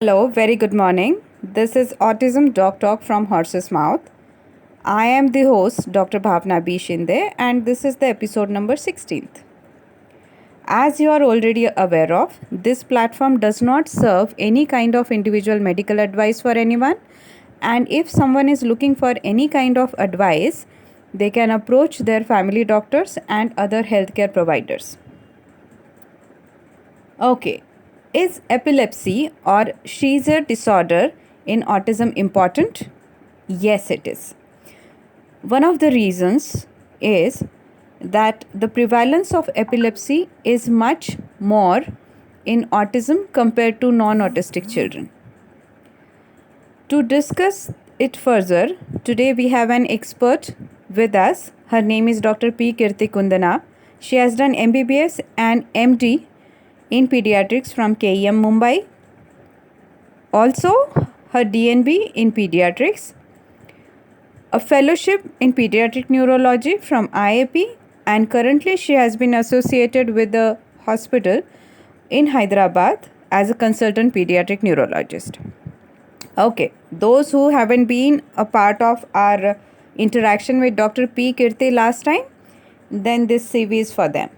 Hello, very good morning. This is Autism DocTalk from Horse's Mouth. I am the host, Dr. Bhavna B. Shinde, and this is the episode number 16th. As you are already aware of, this platform does not serve any kind of individual medical advice for anyone. And if someone is looking for any kind of advice, they can approach their family doctors and other healthcare providers. Okay, is epilepsy or seizure disorder in autism important? Yes, it is. One of the reasons is that the prevalence of epilepsy is much more in autism compared to non autistic children. To discuss it further, today we have an expert with us. Her name is Dr. P. Keerthi Kundana. She has done MBBS and MD in pediatrics from KEM Mumbai. Also, her DNB in pediatrics, a fellowship in pediatric neurology from IAP, and currently she has been associated with the hospital in Hyderabad as a consultant pediatric neurologist. Okay, those who haven't been a part of our interaction with Dr. P. Keerthi last time, then this CV is for them.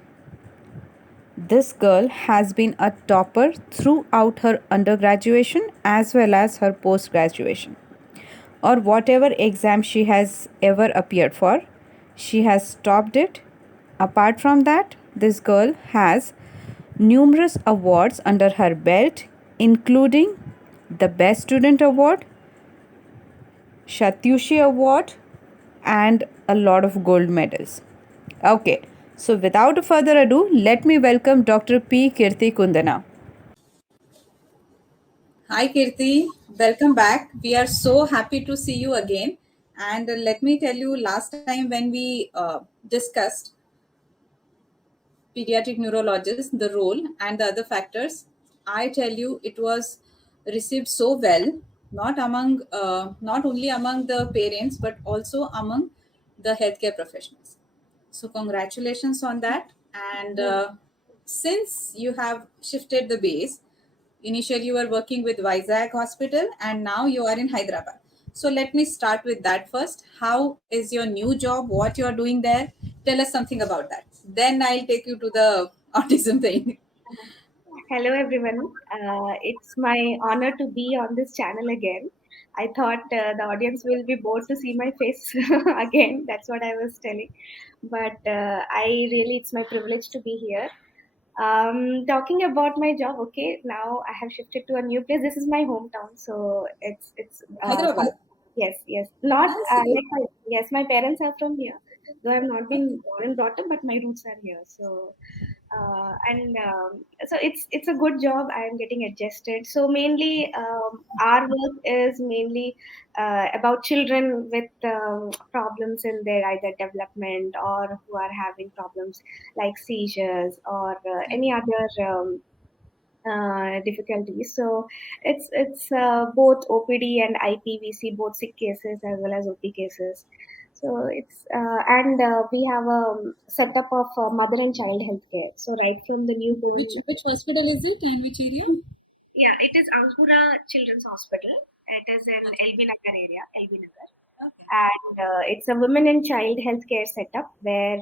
This girl has been a topper throughout her undergraduation as well as her post graduation, or whatever exam she has ever appeared for. She has topped it. Apart from that, this girl has numerous awards under her belt, including the Best Student Award, Shatyushi Award, and a lot of gold medals. Okay, so without further ado, let me welcome Dr. P. Keerthi Kundana. Hi Keerthi, welcome back. We are so happy to see you again. And let me tell you, last time when we discussed pediatric neurologist, the role and the other factors, I tell you it was received so well, not only among the parents but also among the healthcare professionals. So congratulations on that. And since you have shifted the base, initially you were working with Vizag Hospital and now you are in Hyderabad. So let me start with that first. How is your new job? What you are doing there? Tell us something about that. Then I'll take you to the autism thing. Hello, everyone. It's my honor to be on this channel again. I thought the audience will be bored to see my face again. That's what I was telling. But it's my privilege to be here. Talking about my job, okay, now I have shifted to a new place. This is my hometown, so Hyderabad. yes, not That's great. yes, my parents are from here, though I've not been born and brought up, but my roots are here. And so it's a good job. I am getting adjusted. So mainly, our work is mainly about children with problems in their either development or who are having problems like seizures or any other difficulties. So it's both OPD and IPVC, both sick cases as well as OP cases. So it's and we have a setup of mother and child healthcare. So right from the newborn. Which hospital is it and which area? Yeah, it is Angura Children's Hospital. It is in LB Nagar area, LB Nagar. Okay. And it's a women and child healthcare setup where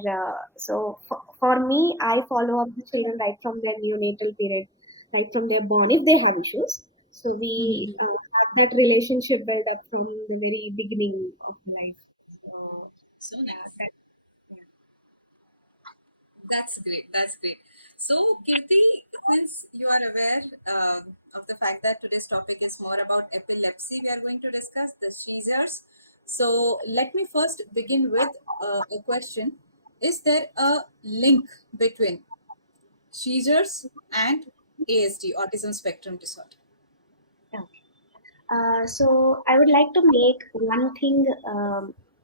for me I follow up the children right from their neonatal period, right from their born if they have issues. So we have that relationship built up from the very beginning of life. So Yeah, nice. that, That's great. That's great. So, Kirti, since you are aware of the fact that today's topic is more about epilepsy, we are going to discuss the seizures. So, let me first begin with a question. Is there a link between seizures and ASD, autism spectrum disorder? yeah. So I would like to make one thing.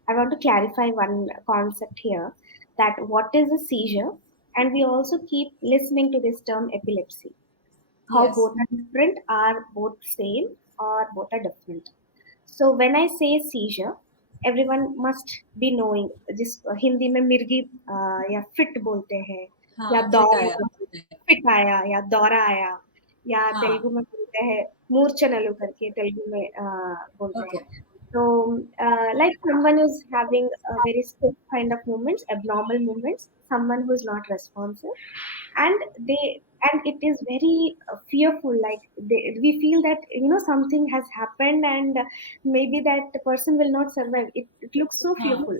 I want to clarify one concept here that what is a seizure, and we also keep listening to this term epilepsy. How Yes. both are different, are both same, or both are different. So when I say seizure, everyone must be knowing. जिस हिंदी में मिर्गी या fit बोलते हैं या हाँ, fit दौरा आया. फिट आया या दौरा आया. या हाँ. तेलुगु में बोलते हैं मूर्छनलु करके तेलुगु में बोलते हैं. Okay. So, like someone who's having a very stiff kind of movements, abnormal movements, someone who's not responsive, and they and it is very fearful. Like we feel that something has happened, and maybe that person will not survive. It looks so हाँ. fearful.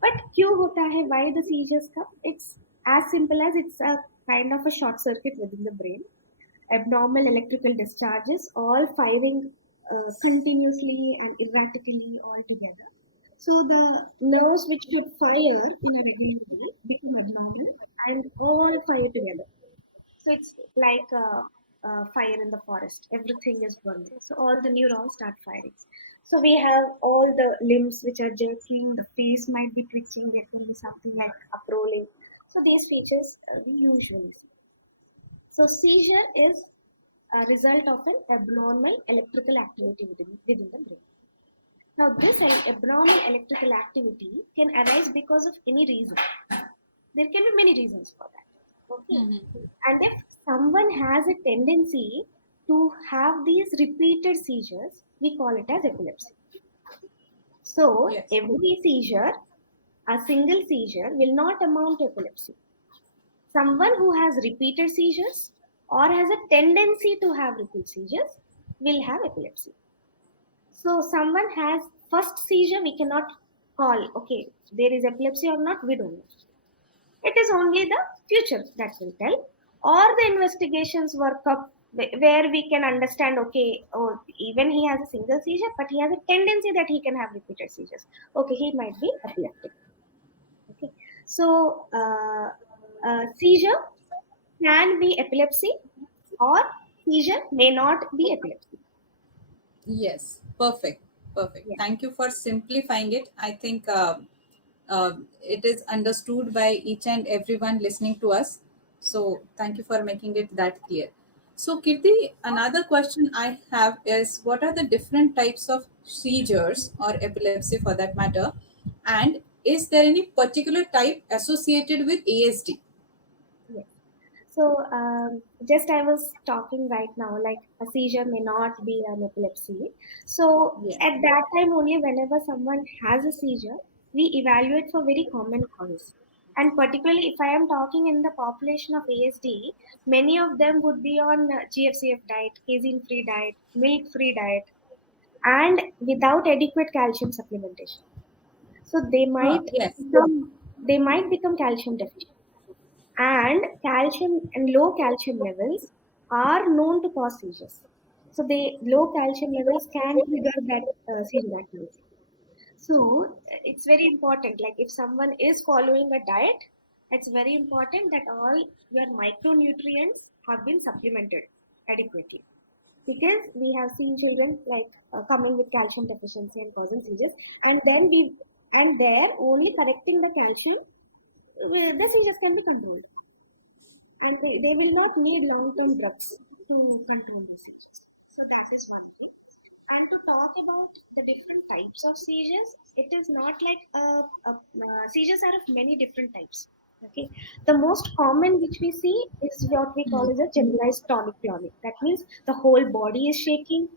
But क्यों होता है? Why the seizures come? It's as simple as it's a kind of a short circuit within the brain, abnormal electrical discharges, all firing continuously and erratically all together. So the nerves which should fire in a regular way become abnormal and all fire together. So it's like a fire in the forest. Everything is burning. So all the neurons start firing. So we have all the limbs which are jerking. The face might be twitching. There can be something like uprolling. So these features we usually see. So seizure is a result of an abnormal electrical activity within the brain. Now, this abnormal electrical activity can arise because of any reason. There can be many reasons for that. Okay. Mm-hmm. And if someone has a tendency to have these repeated seizures, we call it as epilepsy. So, Yes. every seizure, a single seizure, will not amount to epilepsy. Someone who has repeated seizures or has a tendency to have repeat seizures will have epilepsy. So someone has first seizure, we cannot call, okay, there is epilepsy or not, we don't know. It is only the future that will tell. Or the investigations work up where we can understand, okay, oh, even he has a single seizure, but he has a tendency that he can have repeated seizures. Okay, he might be epileptic. Okay, so seizure can be epilepsy or seizure may not be epilepsy. Yes, perfect, perfect. Yeah. Thank you for simplifying it. I think it is understood by each and everyone listening to us. So thank you for making it that clear. So Kirti, another question I have is, what are the different types of seizures or epilepsy for that matter? And is there any particular type associated with ASD? Yes. So, just I was talking right now, like a seizure may not be an epilepsy. So, Yeah. at that time, only whenever someone has a seizure, we evaluate for very common causes. And particularly, if I am talking in the population of ASD, many of them would be on GFCF diet, casein free diet, milk free diet, and without adequate calcium supplementation. So, Yes. they might become calcium deficient, and calcium and low calcium levels are known to cause seizures. So the low calcium levels can trigger that seizure activity. So it's very important. Like if someone is following a diet, it's very important that all your micronutrients have been supplemented adequately. Because we have seen children like coming with calcium deficiency and causing seizures, and then we and there only correcting the calcium, the seizures can be controlled, and they will not need long-term drugs to control the seizures. So that is one thing. And to talk about the different types of seizures, it is not like seizures are of many different types. Okay, the most common which we see is what we call as a generalized tonic-clonic. That means the whole body is shaking,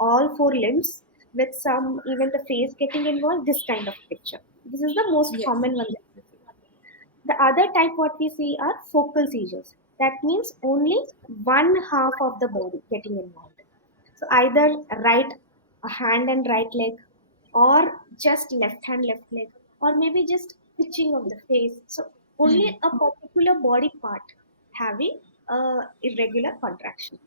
all four limbs, with some even the face getting involved. This kind of picture. This is the most Yes. common one that we see. The other type what we see are focal seizures. That means only one half of the body getting involved. So either right hand and right leg, or just left hand, left leg, or maybe just twitching of the face. So only a particular body part having irregular contraction.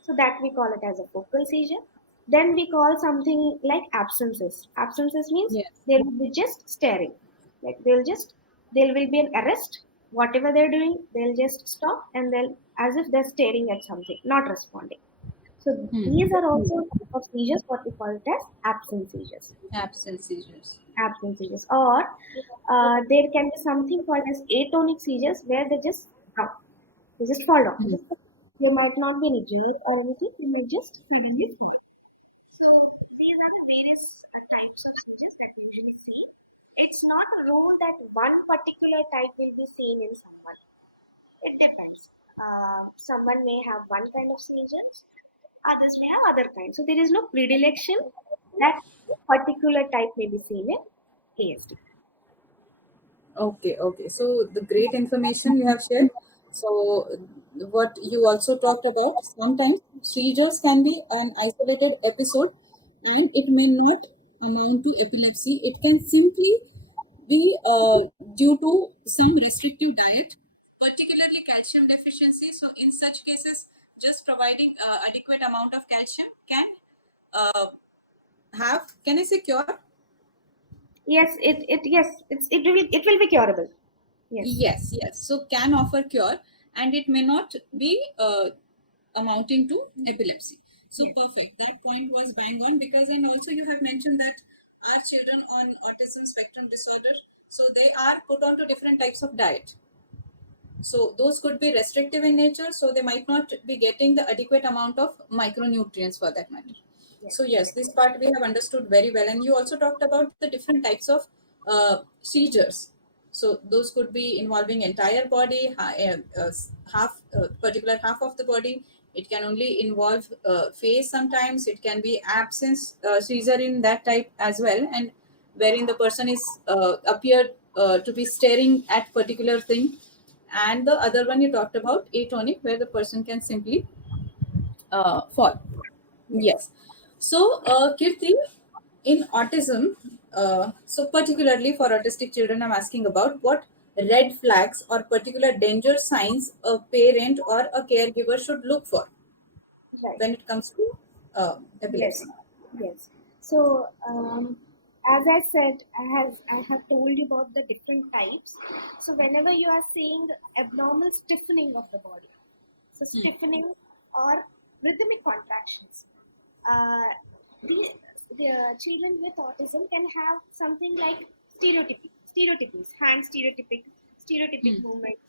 So that we call it as a focal seizure. Then we call something like absences. Absences means Yes. they will be just staring. Like there will be an arrest. Whatever they're doing, they'll just stop and they'll as if they're staring at something, not responding. So these are also type of seizures, what we call it as absence seizures. Absence seizures. Absence seizures. Or there can be something called as atonic seizures where they just drop. They just fall down. There might not be any joke or anything, they may just suddenly fall. So these are the various types of seizures that we usually see. It's not a rule that one particular type will be seen in someone. It depends. Someone may have one kind of seizures, others may have other kinds. So there is no predilection that particular type may be seen in ASD. Okay, okay. So the great information you have shared. So what you also talked about, sometimes seizures can be an isolated episode and it may not amount to epilepsy. It can simply be due to some restrictive diet, particularly calcium deficiency. So in such cases, just providing adequate amount of calcium can uh, have, can I say cure? Yes, it will be curable. Yes. Yes, yes. So can offer cure, and it may not be amounting to epilepsy. So Yes. perfect. That point was bang on, because, and also you have mentioned that our children on autism spectrum disorder, so they are put onto different types of diet. So those could be restrictive in nature, so they might not be getting the adequate amount of micronutrients for that matter. Yes. So yes, Correct. this part we have understood very well. And you also talked about the different types of seizures. So those could be involving entire body, half particular half of the body. It can only involve face sometimes. It can be absence seizure in that type as well, and wherein the person is appeared to be staring at particular thing. And the other one you talked about, atonic, where the person can simply fall. Yes. Yes. So, Kirti, in autism, so particularly for autistic children, I'm asking about what red flags or particular danger signs a parent or a caregiver should look for Right. when it comes to Yes. epilepsy. Yes. So, as I said, I have told you about the different types. So, whenever you are seeing abnormal stiffening of the body, so stiffening or rhythmic contractions, uh, the children with autism can have something like stereotypies, hand stereotypic Hmm. movements,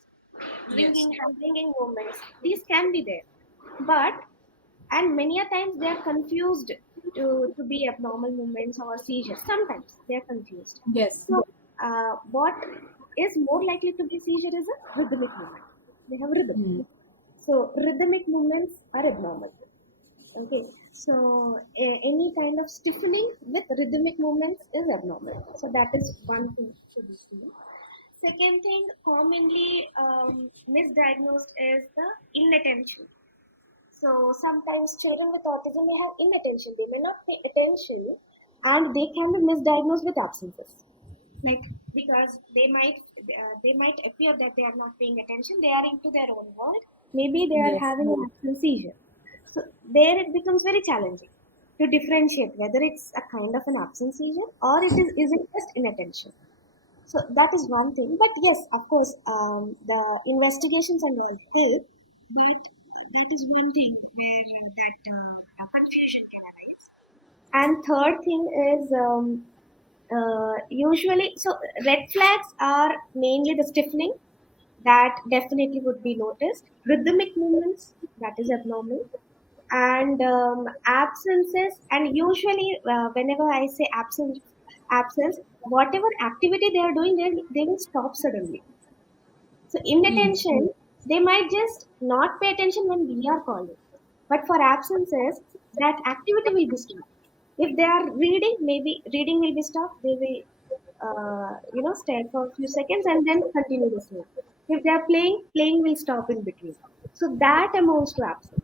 Yes. hand wringing movements. These can be there, but and many a times they are confused to be abnormal movements or seizures. Sometimes they are confused. Yes. So, what is more likely to be seizure is a rhythmic movement. They have rhythm. Hmm. So, rhythmic movements are abnormal. Okay, so any kind of stiffening with rhythmic movements is abnormal. So, that is one thing to be seen. Second thing, commonly misdiagnosed is the inattention. So sometimes children with autism may have inattention. They may not pay attention, and they can be misdiagnosed with absences. Like because they might appear that they are not paying attention. They are into their own world. Maybe they are Yes. having an absence seizure. So there it becomes very challenging to differentiate whether it's a kind of an absence seizure or is it just inattention. So that is one thing. But yes, of course, the investigations and all take, but that is one thing where that confusion can arise. And third thing is usually, so red flags are mainly the stiffening that definitely would be noticed, rhythmic movements that is abnormal, and absences. And usually, whenever I say absence, whatever activity they are doing, they will stop suddenly. So Hmm. inattention, they might just not pay attention when we are calling. But for absences, that activity will be stopped. If they are reading, maybe reading will be stopped. They will, stare for a few seconds and then continue the same. If they are playing, playing will stop in between. So that amounts to absence.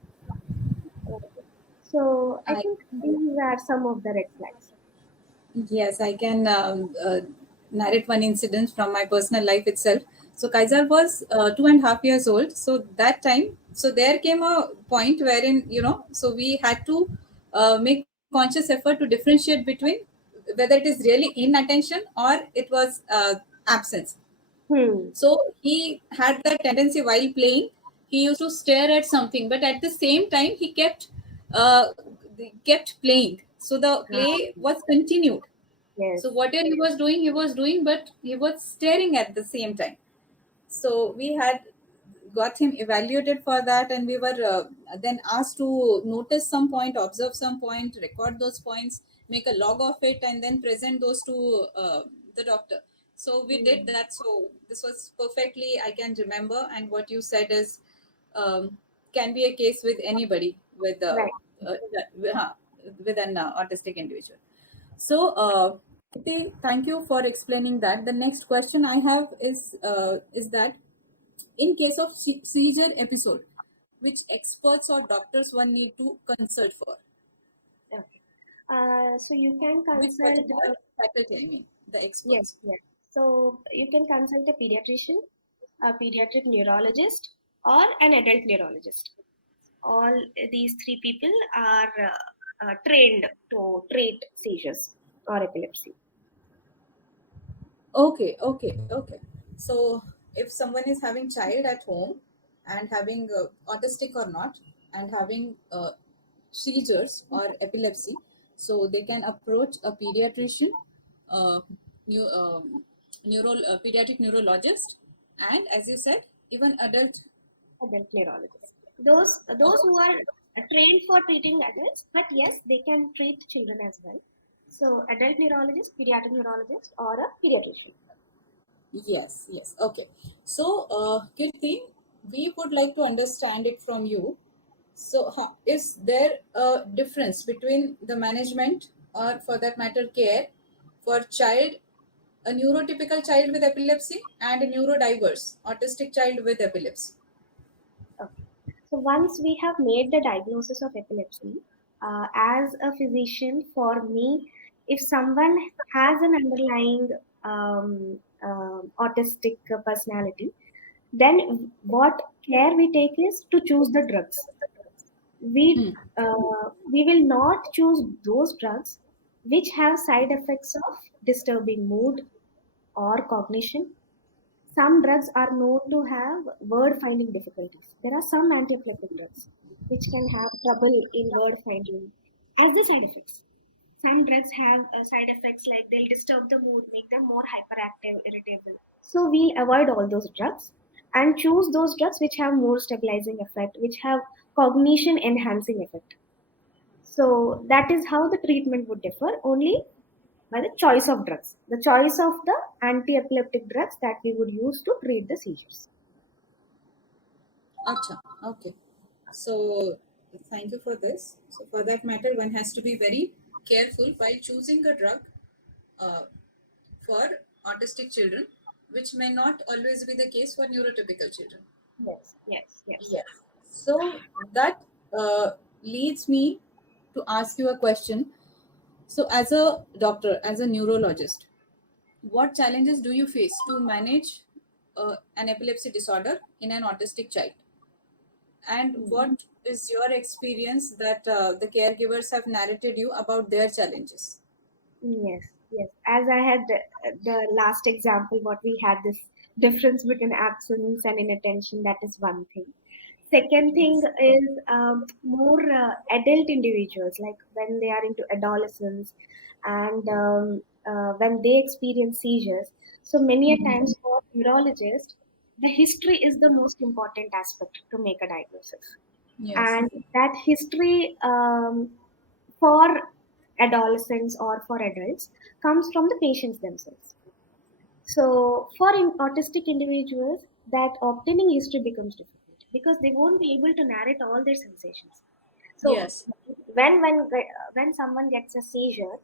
So I I think these are some of the red flags. Yes, I can narrate one incident from my personal life itself. So Kaiser was 2.5 years old. So that time, so there came a point wherein, so we had to make conscious effort to differentiate between whether it is really inattention or it was absence. Hmm. So he had the tendency while playing, he used to stare at something, but at the same time he uh, kept playing. So the Ah, play was continued. So yes. whatever he was doing, but he was staring at the same time. So we had got him evaluated for that, and we were then asked to notice some point, observe some point, record those points, make a log of it, and then present those to the doctor. So we did Hmm. that. So this was perfectly I can remember. And what you said is, can be a case with anybody Right. uh, uh, with an autistic individual. So, Preeti, thank you for explaining that. The next question I have is that in case of seizure episode, which experts or doctors one need to consult for? Okay. So you can Which consult. particular faculty? I mean, the Yes, experts. yes. So you can consult a pediatrician, a pediatric neurologist, or an adult neurologist. All these three people are trained to treat seizures or epilepsy. Okay, okay, okay. So, if someone is having child at home and having autistic or not, and having seizures or epilepsy, so they can approach a pediatrician, uh, new, pediatric neurologist, and as you said, even adult. Adult neurologists. Those who are trained for treating adults, but yes, they can treat children as well. So adult neurologist, pediatric neurologist, or a pediatrician. Yes, yes. Okay. So, Kirti, we would like to understand it from you. So, is there a difference between the management or, for that matter, care for child, a neurotypical child with epilepsy, and a neurodiverse autistic child with epilepsy? Okay. So once we have made the diagnosis of epilepsy, as a physician, for me, if someone has an underlying autistic personality, then what care we take is to choose the drugs. We Hmm. we will not choose those drugs which have side effects of disturbing mood or cognition. Some drugs are known to have word finding difficulties. There are some anti-epileptic drugs which can have trouble in word finding as the side effects. Some drugs have side effects like they'll disturb the mood, make them more hyperactive, irritable. So we'll avoid all those drugs and choose those drugs which have more stabilizing effect, which have cognition enhancing effect. So that is how the treatment would differ only by the choice of drugs, the choice of the anti-epileptic drugs that we would use to treat the seizures. Acha. Okay. So, thank you for this. So, for that matter, one has to be very careful while choosing a drug uh, for autistic children, which may not always be the case for neurotypical children. Yes, yes, yes. Yes. So that leads me to ask you a question. So, as a doctor, as a neurologist, what challenges do you face to manage an epilepsy disorder in an autistic child? And Mm. what is your experience that the caregivers have narrated you about their challenges? Yes, yes. As I had the last example, what we had this difference between absence and inattention, that is one thing. Second thing Yes. is more adult individuals, like when they are into adolescence and when they experience seizures. So many a Mhm. times for neurologists, the history is the most important aspect to make a diagnosis. Yes. And that history for adolescents or for adults comes from the patients themselves. So, for autistic individuals, that obtaining history becomes difficult because they won't be able to narrate all their sensations. So, Yes. when someone gets a seizure,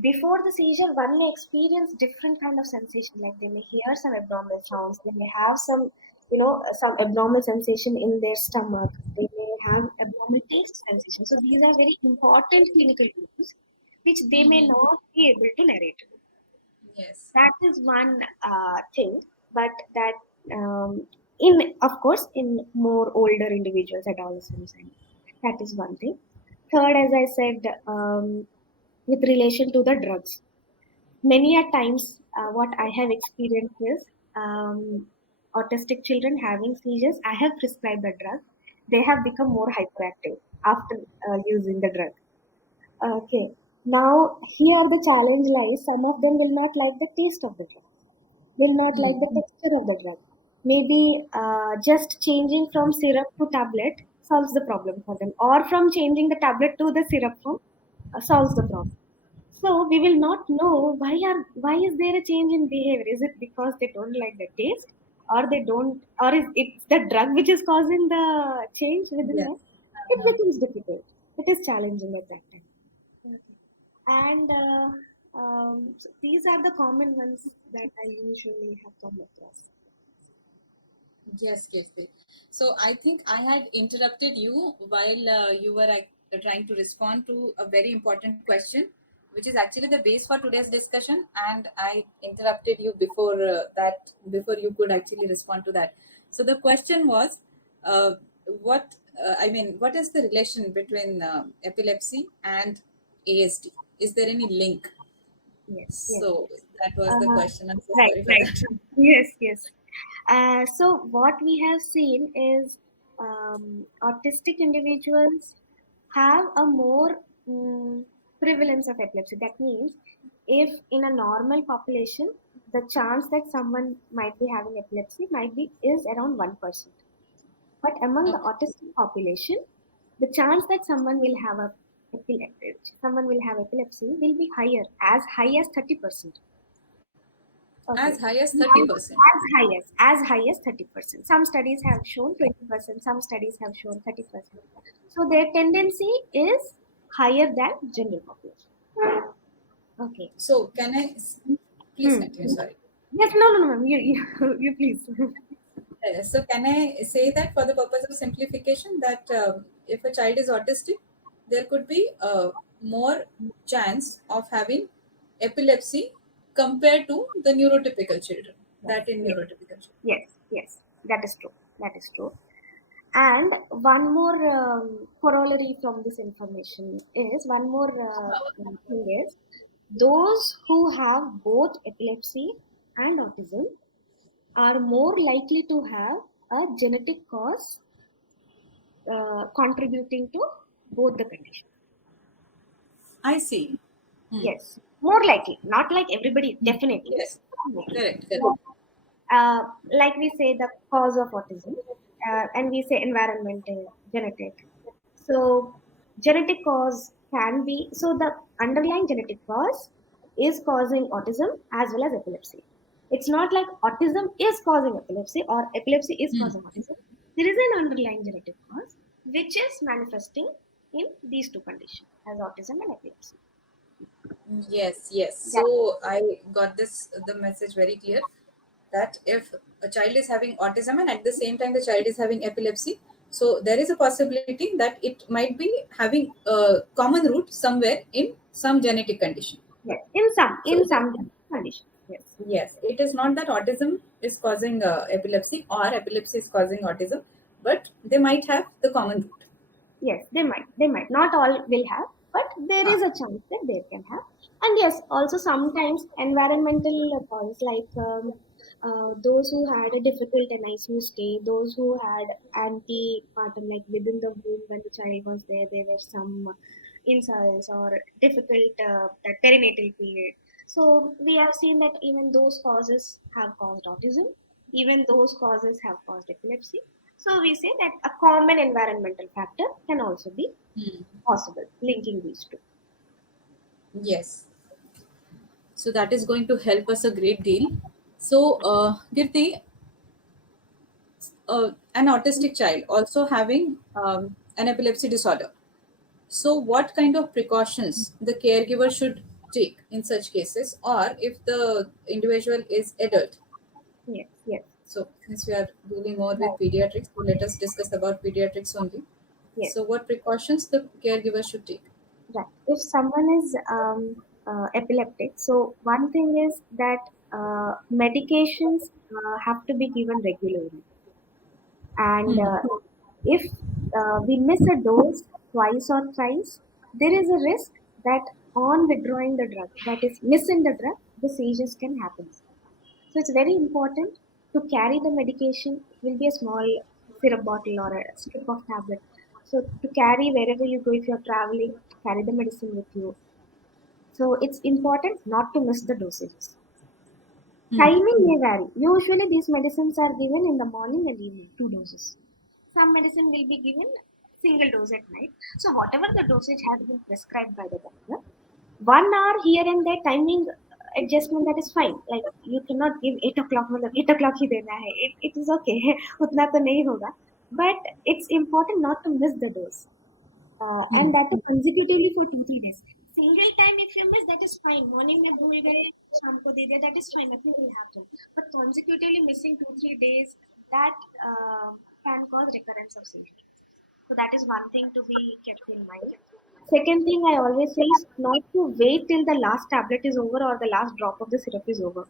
before the seizure, one may experience different kind of sensation. Like they may hear some abnormal sounds, they may have some, some abnormal sensation in their stomach. They may have abnormal taste sensation. So these are very important clinical clues, which they may Hmm. not be able to narrate. Yes. That is one thing, but that in of course in more older individuals, adolescents, and that is one thing. Third, as I said, with relation to the drugs, many a times what I have experienced is autistic children having seizures. I have prescribed the drug. They have become more hyperactive after using the drug. Okay. Now, here the challenge lies. Some of them will not like the taste of the drug, will not like the texture of the drug. Maybe just changing from syrup to tablet solves the problem for them, or from changing the tablet to the syrup form solves the problem. So we will not know why is there a change in behavior? Is it because they don't like the taste, or they don't, or is it's the drug which is causing the change within Yes. them, it Uh-huh. becomes difficult. It is challenging at that time. Okay. And so these are the common ones that I usually have come across. Yes, Keerthi. So I think I had interrupted you while you were trying to respond to a very important question, which is actually the base for today's discussion. And I interrupted you before before you could actually respond to that. So the question was, what is the relation between epilepsy and ASD? Is there any link? Yes, yes. So that was the Uh, question. I'm so right, sorry for right. that. Yes, yes. So what we have seen is autistic individuals have a more prevalence of epilepsy. That means if in a normal population, the chance that someone might be having epilepsy might be is around 1%. But among the Okay. autistic population, the chance that someone will have epilepsy will be higher, as high as 30%. As Okay. high as And 30%. as high as 30%. Some studies have shown 20%, some studies have shown 30%. So their tendency is higher than general population. Okay. So can I please Hmm. continue? Sorry. Yes, no, no, no, ma'am. You please. So can I say that for the purpose of simplification, that if a child is autistic, there could be more chance of having epilepsy compared to the neurotypical children. Yes, That in yes, neurotypical children. yes, yes. That is true. That is true. And one more corollary from this information is one more thing is those who have both epilepsy and autism are more likely to have a genetic cause contributing to both the conditions. I see. Hmm. Yes, more likely, not like everybody, Hmm. definitely. Yes. Likely. Correct. Correct. Like we say, the cause of autism, and we say environmental, genetic. So, genetic cause can be so the underlying genetic cause is causing autism as well as epilepsy. It's not like autism is causing epilepsy or epilepsy is Hmm. causing autism. There is an underlying genetic cause which is manifesting in these two conditions as autism and epilepsy. Yes, yes. Yeah. So I got the message very clear, that if a child is having autism and at the same time the child is having epilepsy, so there is a possibility that it might be having a common root somewhere in some genetic condition. Yes. In some So conditions. Yes. yes, it is not that autism is causing epilepsy or epilepsy is causing autism, but they might have the common root. Yes, they might. They might. Not all will have, but there Ah, is a chance that they can have. And yes, also sometimes environmental causes like those who had a difficult NICU stay, those who had antepartum, like within the womb when the child was there were some insults or difficult that perinatal period. So we have seen that even those causes have caused autism, even those causes have caused epilepsy. So we say that a common environmental factor can also be hmm. possible, linking these two. Yes. So that is going to help us a great deal. So, Girti, an autistic child also having an epilepsy disorder. So, what kind of precautions the caregiver should take in such cases, or if the individual is adult? Yes, yes, So, since we are dealing more with right, pediatrics, so let us discuss about pediatrics only. yes, So, what precautions the caregiver should take? right. If someone is epileptic, so one thing is that medications have to be given regularly. And Hmm. if we miss a dose twice or thrice, there is a risk that on withdrawing the drug, that is missing the drug, the seizures can happen. So it's very important to carry the medication. It will be a small syrup bottle or a strip of tablet. So to carry wherever you go, if you're traveling, carry the medicine with you. So it's important not to miss the dosages. Hmm. Timing may vary. Usually these medicines are given in the morning and evening, two doses. Some medicine will be given single dose at night. So whatever the dosage has been prescribed by the doctor, 1 hour here and there timing adjustment, that is fine. Like you cannot give 8 o'clock, मतलब 8 o'clock ही देना है. It is okay. उतना तो नहीं होगा. But it's important not to miss the dose. And that is consecutively for 2-3 days. Single time if you miss, that is fine. Morning में भूल गए, शाम को दे दिया, that is fine. Nothing will happen. But consecutively missing 2-3 days, that can cause recurrence of seizure. So that is one thing to be kept in mind. Second thing I always say is not to wait till the last tablet is over or the last drop of the syrup is over.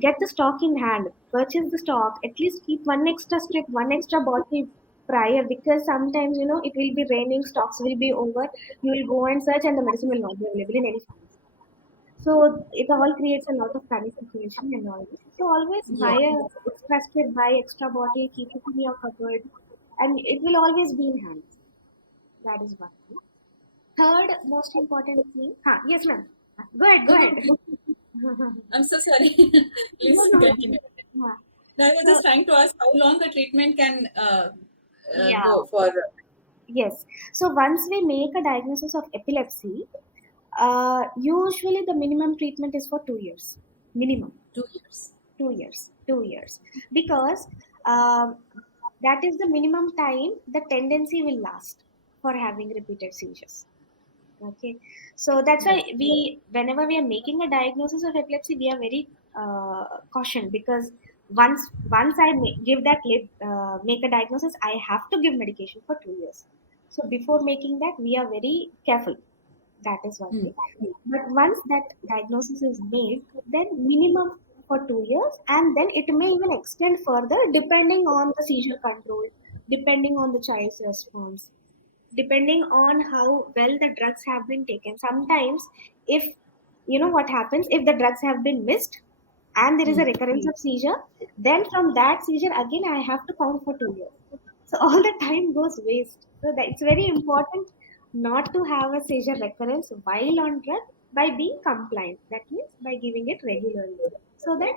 Get the stock in hand, purchase the stock, at least keep one extra strip, one extra bottle prior, because sometimes it will be raining, stocks will be over, you will go and search and the medicine will not be available in any pharmacy. So it all creates a lot of panic situation and all this. So always buy Yeah. a extra strip, buy extra bottle, keep it in your cupboard, and it will always be in hand. That is one thing. Third most important thing. Yes, ma'am. Go ahead. Go No, ahead. I'm so sorry. Please No, no. continue. Yeah. I was So just trying to ask how long the treatment can yeah. go for. Yes. So once we make a diagnosis of epilepsy, usually the minimum treatment is for 2 years. Minimum 2 years. 2 years. 2 years. Because um, that is the minimum time the tendency will last for having repeated seizures. Okay, so that's why Okay. whenever we are making a diagnosis of epilepsy, we are very cautioned, because once I make a diagnosis, I have to give medication for 2 years. So before making that, we are very careful. That is one Hmm. thing. But once that diagnosis is made, then minimum for 2 years, and then it may even extend further depending on the seizure control, depending on the child's response, depending on how well the drugs have been taken. Sometimes, if what happens, if the drugs have been missed and there is a Hmm. recurrence of seizure, then from that seizure again I have to count for 2 years. So all the time goes waste. So that it's very important not to have a seizure recurrence while on drug by being compliant. That means by giving it regularly. So that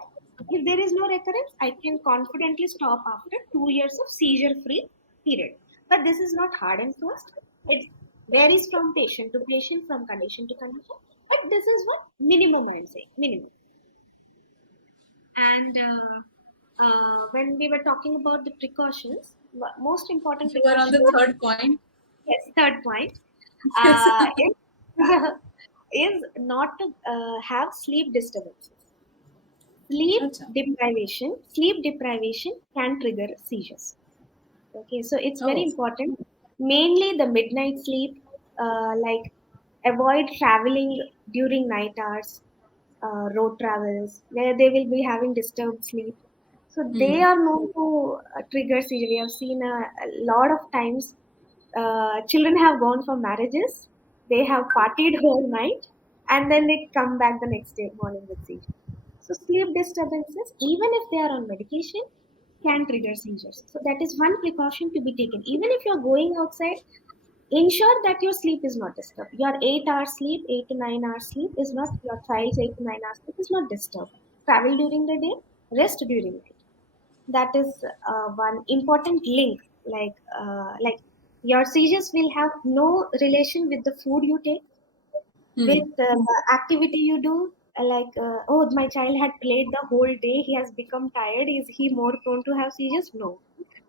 if there is no recurrence, I can confidently stop after 2 years of seizure-free period. But this is not hard and fast. It varies from patient to patient, from condition to condition. But this is what minimum I am saying. Minimum. And when we were talking about the precautions, most important You were on the precaution, third point. yes, third point, Yes. is, is not to have sleep disturbances. Acha. Sleep deprivation can trigger seizures. Okay, so it's very Oh. important. Mainly the midnight sleep, like avoid traveling during night hours, road travels where they will be having disturbed sleep. So they Hmm. are known to trigger seizure. We have seen a lot of times children have gone for marriages, they have partied whole night, and then they come back the next day morning with seizure. So sleep disturbances, even if they are on medication, can trigger seizures. So that is one precaution to be taken. Even if you're going outside, ensure that your sleep is not disturbed. Your 8 hours sleep, 8 to 9 hours sleep is not, your child's 8 to 9 hours sleep is not disturbed. Travel during the day, rest during the night. That is one important link. Like your seizures will have no relation with the food you take, Hmm. with the activity you do. Oh, my child had played the whole day, he has become tired, is he more prone to have seizures? No,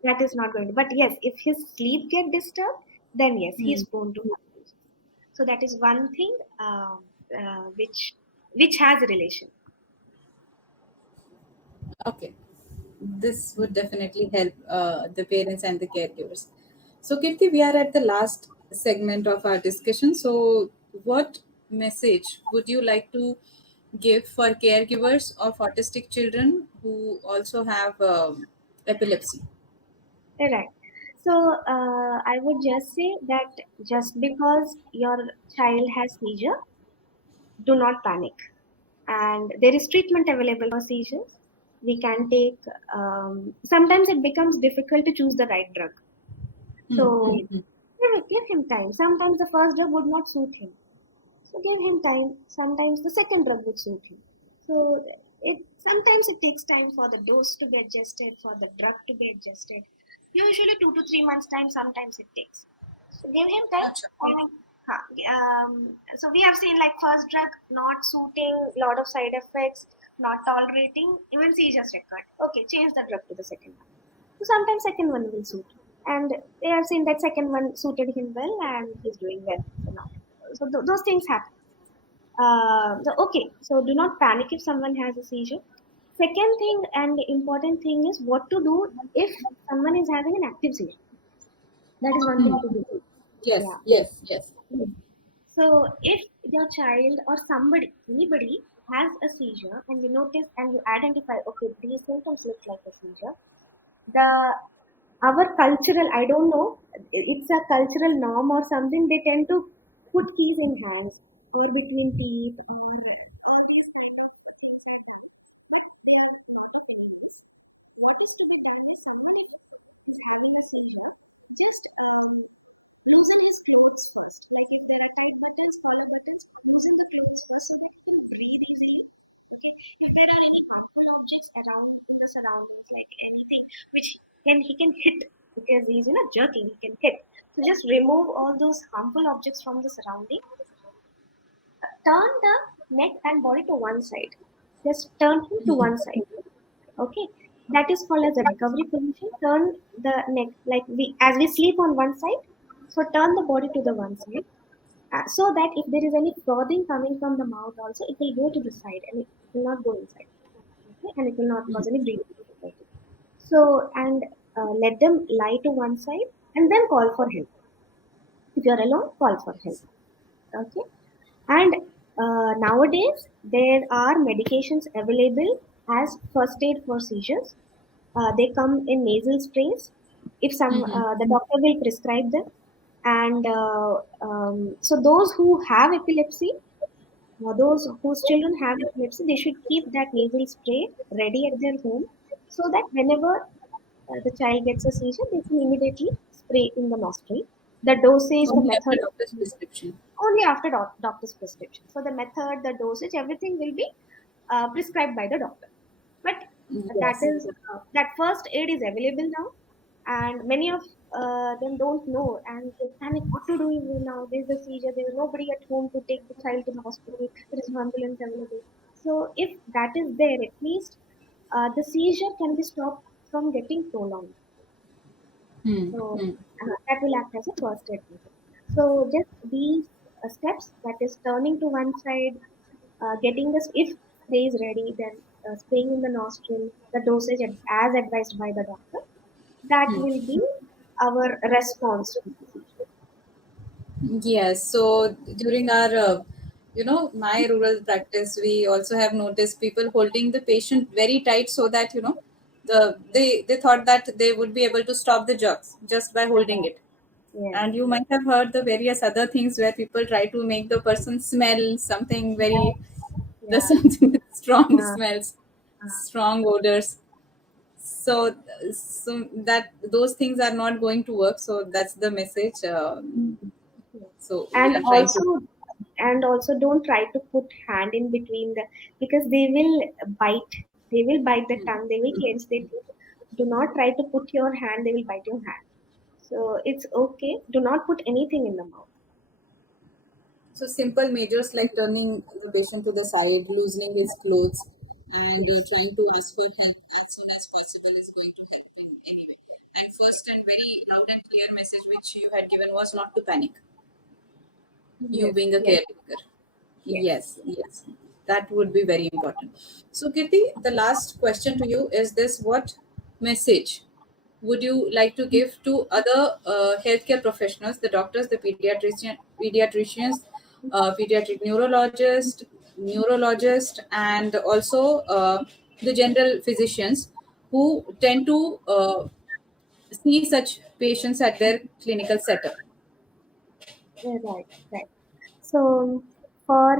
that is not going to. But yes, if his sleep get disturbed, then yes, he Hmm. is prone to have seizures. So that is one thing which has a relation. Okay. This would definitely help the parents and the caregivers. So, Kirti, we are at the last segment of our discussion. So, what message would you like to give for caregivers of autistic children who also have epilepsy? Right. So I would just say that just because your child has seizure, do not panic. And there is treatment available for seizures. We can take. Sometimes it becomes difficult to choose the right drug. Hmm. So Hmm. Hmm. give him time. Sometimes the first drug would not suit him. So give him time. Sometimes the second drug would suit him. So it sometimes it takes time for the dose to be adjusted, for the drug to be adjusted. Usually 2 to 3 months time. Sometimes it takes. So give him time. Acha. So we have seen like first drug not suiting, lot of side effects, not tolerating, even seizures recurred. Okay, change the drug to the second one. So sometimes second one will suit, and they have seen that second one suited him well, and he's doing well. So now, so those things happen. So do not panic if someone has a seizure. Second thing and the important thing is what to do if someone is having an active seizure. That is one thing to do. Yes, Yeah. yes, yes. So if your child or somebody, anybody has a seizure and you notice and you identify, okay, these symptoms look like a seizure, the our cultural, I don't know, it's a cultural norm or something, they tend to put keys in hands or between teeth or all these kind of things in hands. But there are a lot of evidence. What is to be done is someone is having a seizure, just loosen his clothes first. Like if there are tight buttons, collar buttons, loosen the clothes first so that he can breathe easily. Okay. If there are any harmful objects around in the surroundings, like anything which he can hit because he's jerking, he can hit. So just remove all those harmful objects from the surrounding. Turn the neck and body to one side. Just turn him to one side. Okay. That is called as a recovery position. Turn the neck like we as we sleep on one side. So turn the body to the one side so that if there is any frothing coming from the mouth also, it will go to the side and it will not go inside. Okay, and it will not cause any breathing difficulty. So, and let them lie to one side and then call for help. If you're alone, call for help. Okay, and nowadays there are medications available as first aid for seizures. They come in nasal sprays. If some, Mm-hmm. the doctor will prescribe them, and so those who have epilepsy, those whose children have epilepsy, they should keep that nasal spray ready at their home so that whenever the child gets a seizure, they can immediately spray in the nostril. The dosage, the Only after method, doctor's prescription. only after doctor's prescription. So the method, the dosage, everything will be prescribed by the doctor. But that Yes. is that first aid is available now, and many of them don't know and they panic. What to do now? There's a seizure. There is nobody at home to take the child to the hospital. There is no ambulance available. So if that is there, at least the seizure can be stopped from getting prolonged. Hmm. So Hmm. that will act as a first aid method. So just these steps, that is turning to one side, getting this, if spray is ready, then spraying in the nostril, the dosage as advised by the doctor, that will be our response to the seizure. Yes. So during our, my rural practice, we also have noticed people holding the patient very tight so that they thought that they would be able to stop the jerks just by holding it. Yes, And you might have heard the various other things where people try to make the person smell something very, the yeah, something with strong yeah, smells, uh, strong odors. So, so that those things are not going to work. So that's the message. yeah. So we And are trying to. also, don't try to put hand in between the, because they will bite. They will bite the tongue. They will clench their teeth. Do not try to put your hand. They will bite your hand. So it's okay. Do not put anything in the mouth. So simple measures like turning the patient to the side, loosening his clothes, and trying to ask for help as soon as possible is going to help in anyway. And first and very loud and clear message which you had given was not to panic. You Yes, being a yes, caretaker. yes. Yes, yes, that would be very important. So, Kirti, the last question to you is this: what message would you like to give to other healthcare professionals, the doctors, the pediatricians, pediatric neurologist, and also the general physicians who tend to see such patients at their clinical setup? Right, right. So, for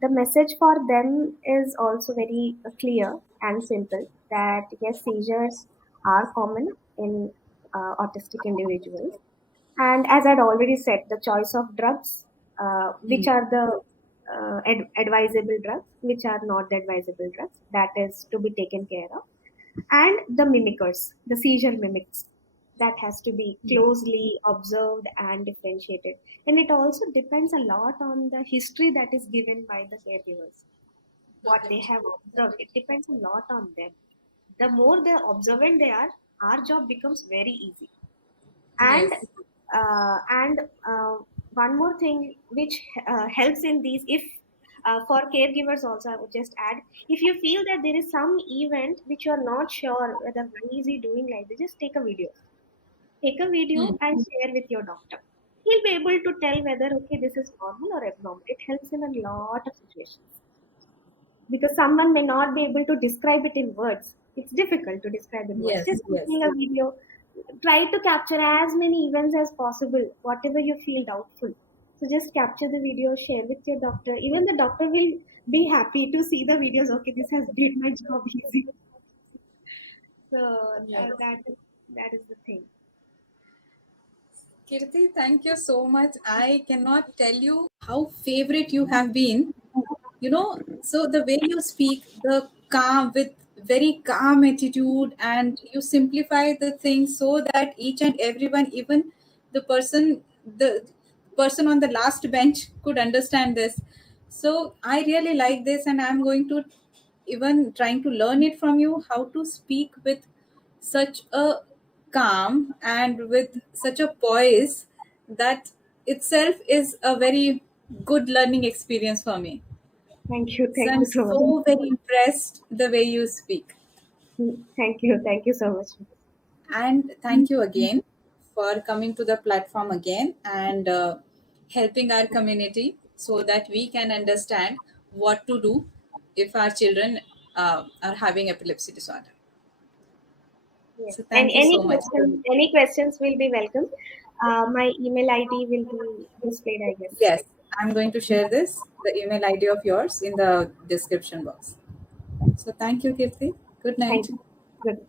the message for them is also very clear and simple that yes, seizures are common in autistic individuals. And as I'd already said, the choice of drugs, which are the advisable drugs, which are not the advisable drugs, that is to be taken care of. And the mimickers, the seizure mimics. that has to be closely observed and differentiated. And it also depends a lot on the history that is given by the caregivers, what they Correct. have observed. It depends a lot on them. The more they observant they are, our job becomes very easy. And Yes. and one more thing which helps in these, if for caregivers also, I would just add, if you feel that there is some event which you are not sure whether why is he doing like this, just take a video. Take a video Hmm. and share with your doctor. He'll be able to tell whether okay this is normal or abnormal. It helps in a lot of situations, because someone may not be able to describe it in words. It's difficult to describe in words. Yes, Just yes. taking a video, try to capture as many events as possible, whatever you feel doubtful. So just capture the video, share with your doctor. Even the doctor will be happy to see the videos. Okay, this has made my job easy. So Yes. that is the thing. Kirti, thank you so much. I cannot tell you how favorite you have been. So the way you speak, the calm, with very calm attitude, and you simplify the things so that each and everyone, even the person on the last bench, could understand this. So I really like this, and I'm going to even trying to learn it from you, how to speak with such a calm and with such a poise, that itself is a very good learning experience for me. So Thank I'm you so much. so very impressed the way you speak. Thank you so much. And thank you again for coming to the platform again, and helping our community so that we can understand what to do if our children are having epilepsy disorder. Yes. So And thank you so much. any questions will be welcome. My email ID will be displayed, I guess. Yes, I'm going to share the email ID of yours in the description box. So thank you, Kirti. Good Thank night. you. Good.